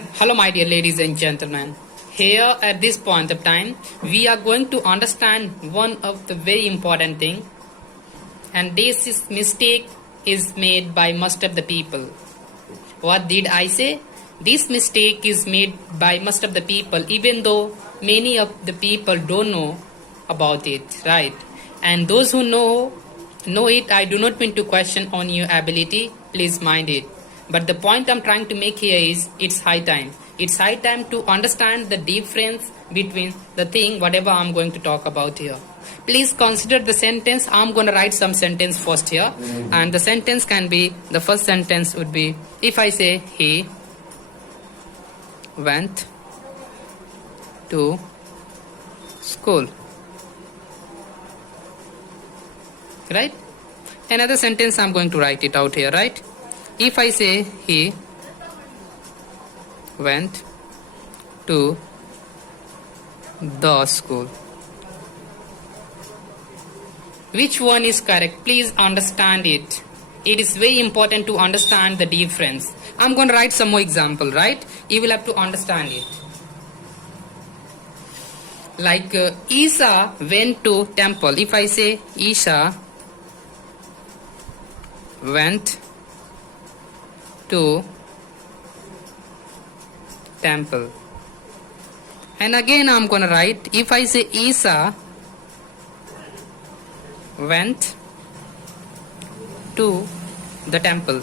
Hello, my dear ladies and gentlemen. Here at this point of time, we are going to understand one of the very important thing, and this is mistake is made by most of the people. What did I say? This mistake is made by most of the people, even though many of the people don't know about it, right? And those who know it. I do not mean to question on your ability. Please mind it. But the point I'm trying to make here is it's high time. It's high time to understand the difference between the thing whatever I'm going to talk about here. Please consider the sentence. I'm going to write some sentence first here. And the sentence can be, the first sentence would be, if I say he went to school. Right? Another sentence I'm going to write it out here, right? If I say he went to the school. Which one is correct? Please understand it. It is very important to understand the difference. I'm going to write some more example, right? You will have to understand it. Like Isa went to temple. If I say Isa went to temple, and again I'm gonna write, if I say Isa went to the temple,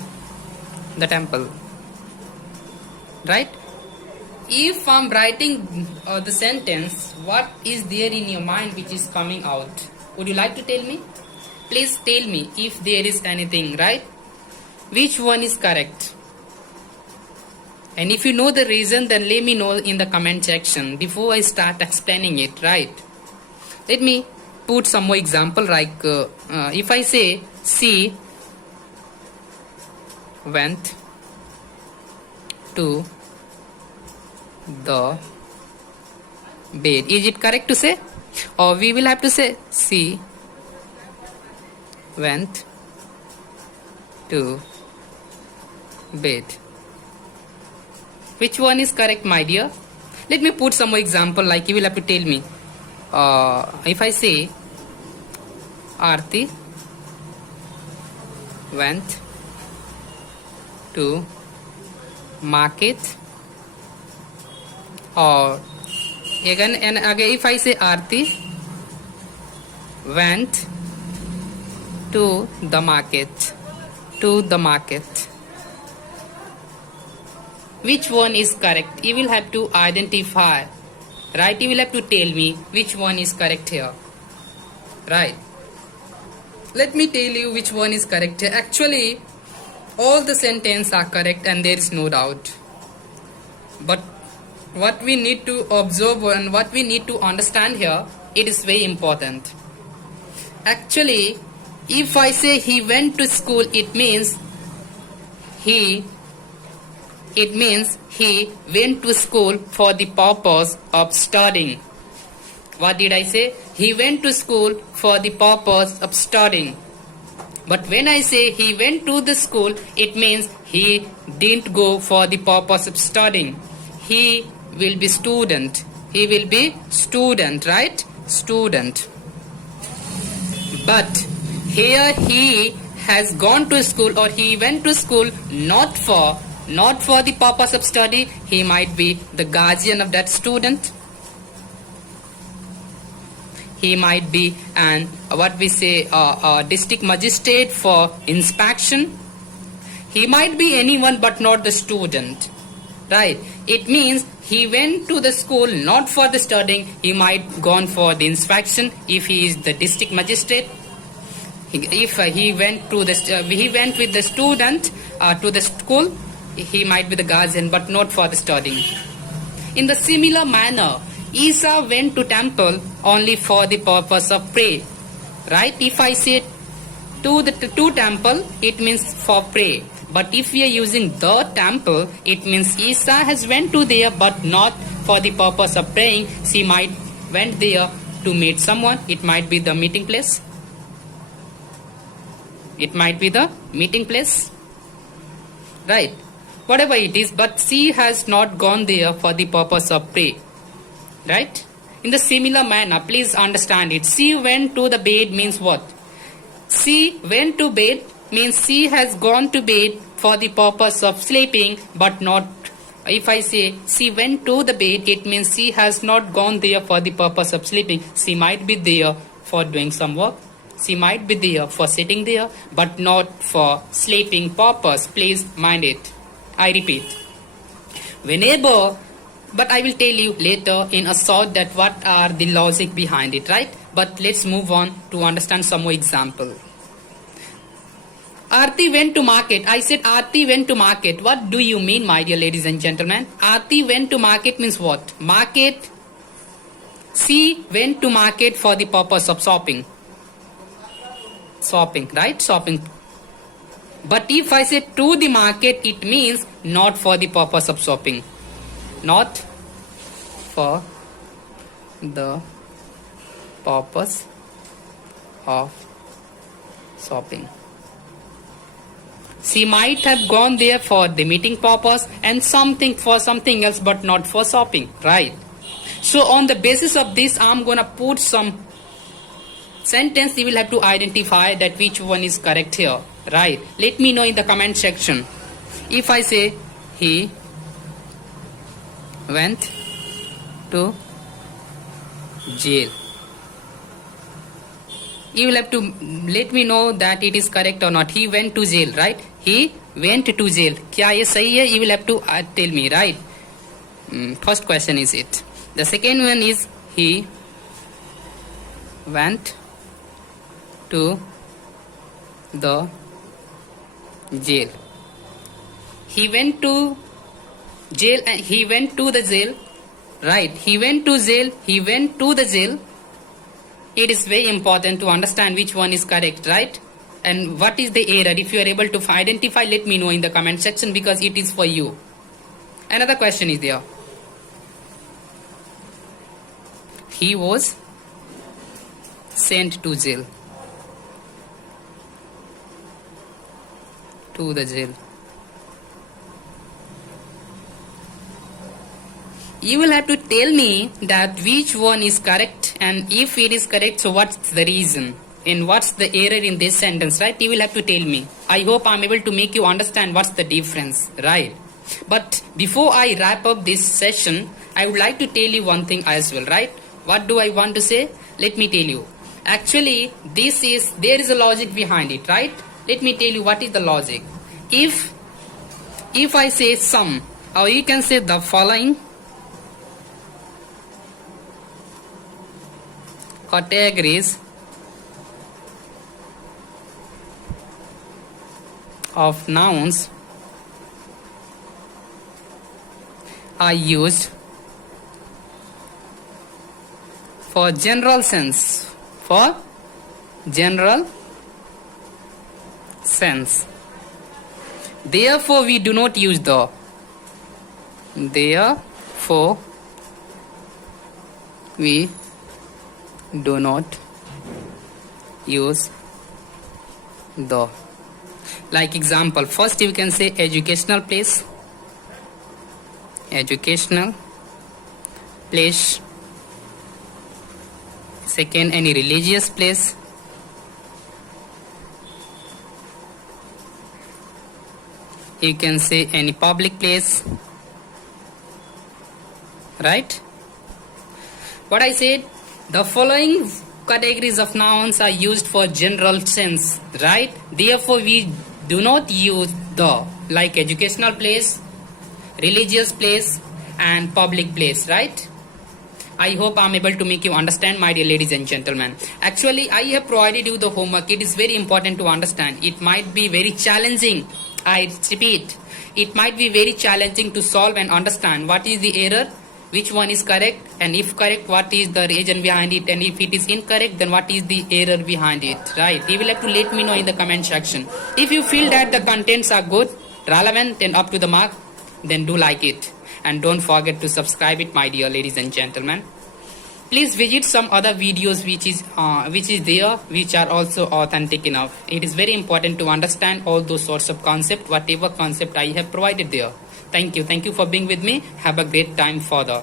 right? If I'm writing the sentence, what is there in your mind which is coming out? Would you like to tell me? Please tell me if there is anything, right? Which one is correct? And if you know the reason, then let me know in the comment section before I start explaining it, right? Let me put some more example, like if I say she went to the bed. Is it correct to say? Or we will have to say she went to bed. Which one is correct, my dear? Let me put some more example, like you will have to tell me. If I say Aarti went to market, or again and again if I say Aarti went to the market, which one is correct? You will have to identify, right? You will have to tell me which one is correct here, right? Let me tell you which one is correct here. Actually, all the sentences are correct and there is no doubt. But what we need to observe and what we need to understand here, it is very important. Actually, if I say he went to school, it means he went to school for the purpose of studying. What did I say? He went to school for the purpose of studying. But when I say he went to the school, it means he didn't go for the purpose of studying. He will be student. Right? Student. But here he has gone to school, or he went to school not for the purpose of study. He might be the guardian of that student. He might be a district magistrate for inspection. He might be anyone but not the student, right? It means he went to the school not for the studying. He might gone for the inspection if he is the district magistrate. If he went with the student to the school, he might be the guardian but not for the studying. In the similar manner, Isa went to temple only for the purpose of pray, right? If I say to temple, it means for pray. But if we are using the temple, it means Isa has went to there but not for the purpose of praying. She might went there to meet someone. It might be the meeting place. Right? whatever it is, but she has not gone there for the purpose of prey. Right? In the similar manner, please understand it. She went to the bed means what? She went to bed means she has gone to bed for the purpose of sleeping, but not. If I say she went to the bed, it means she has not gone there for the purpose of sleeping. She might be there for doing some work. She might be there for sitting there, but not for sleeping purpose. Please mind it. I repeat. Whenever, but I will tell you later in a short that what are the logic behind it, right? But let's move on to understand some more example. Aarti went to market. I said Aarti went to market. What do you mean, my dear ladies and gentlemen? Aarti went to market means what? Market. She went to market for the purpose of shopping. Shopping, right? Shopping. But if I say to the market, it means not for the purpose of shopping. Not for the purpose of shopping. She might have gone there for the meeting purpose and something for something else, but not for shopping, right? So on the basis of this, I'm gonna put some sentence. You will have to identify that which one is correct here, right? Let me know in the comment section. If I say he went to jail, you will have to let me know that it is correct or not. He went to jail, right? He went to jail. क्या ये सही है? You will have to tell me, right? First question is it. The second one is he went to the jail. He went to jail and he went to the jail, right? He went to jail. He went to the jail. It is very important to understand which one is correct, right? And what is the error? If you are able to identify, let me know in the comment section because it is for you. Another question is there. He was sent to jail. To the jail. You will have to tell me that which one is correct, and if it is correct, so what's the reason and what's the error in this sentence, right? You will have to tell me. I hope I'm able to make you understand what's the difference, right? But before I wrap up this session, I would like to tell you one thing as well, right? What do I want to say? Let me tell you. Actually, there is a logic behind it, right? Let me tell you what is the logic. If I say some, or you can say the following categories of nouns are used for general sense. For general sense. Therefore, we do not use the. Therefore, we do not use the. Like example, first you can say educational place. Educational place. Second, any religious place. You can say any public place. Right? What I said, the following categories of nouns are used for general sense, right? Therefore, we do not use the, like educational place, religious place, and public place, right? I hope I'm able to make you understand, my dear ladies and gentlemen. Actually, I have provided you the homework. It is very important to understand. It might be very challenging. I repeat, it might be very challenging to solve and understand what is the error, which one is correct, and if correct, what is the reason behind it, and if it is incorrect, then what is the error behind it, right? You will have to let me know in the comment section. If you feel that the contents are good, relevant, and up to the mark, then do like it. And don't forget to subscribe it, my dear ladies and gentlemen. Please visit some other videos which is there, which are also authentic enough. It is very important to understand all those sorts of concept, whatever concept I have provided there. Thank you for being with me. Have a great time further.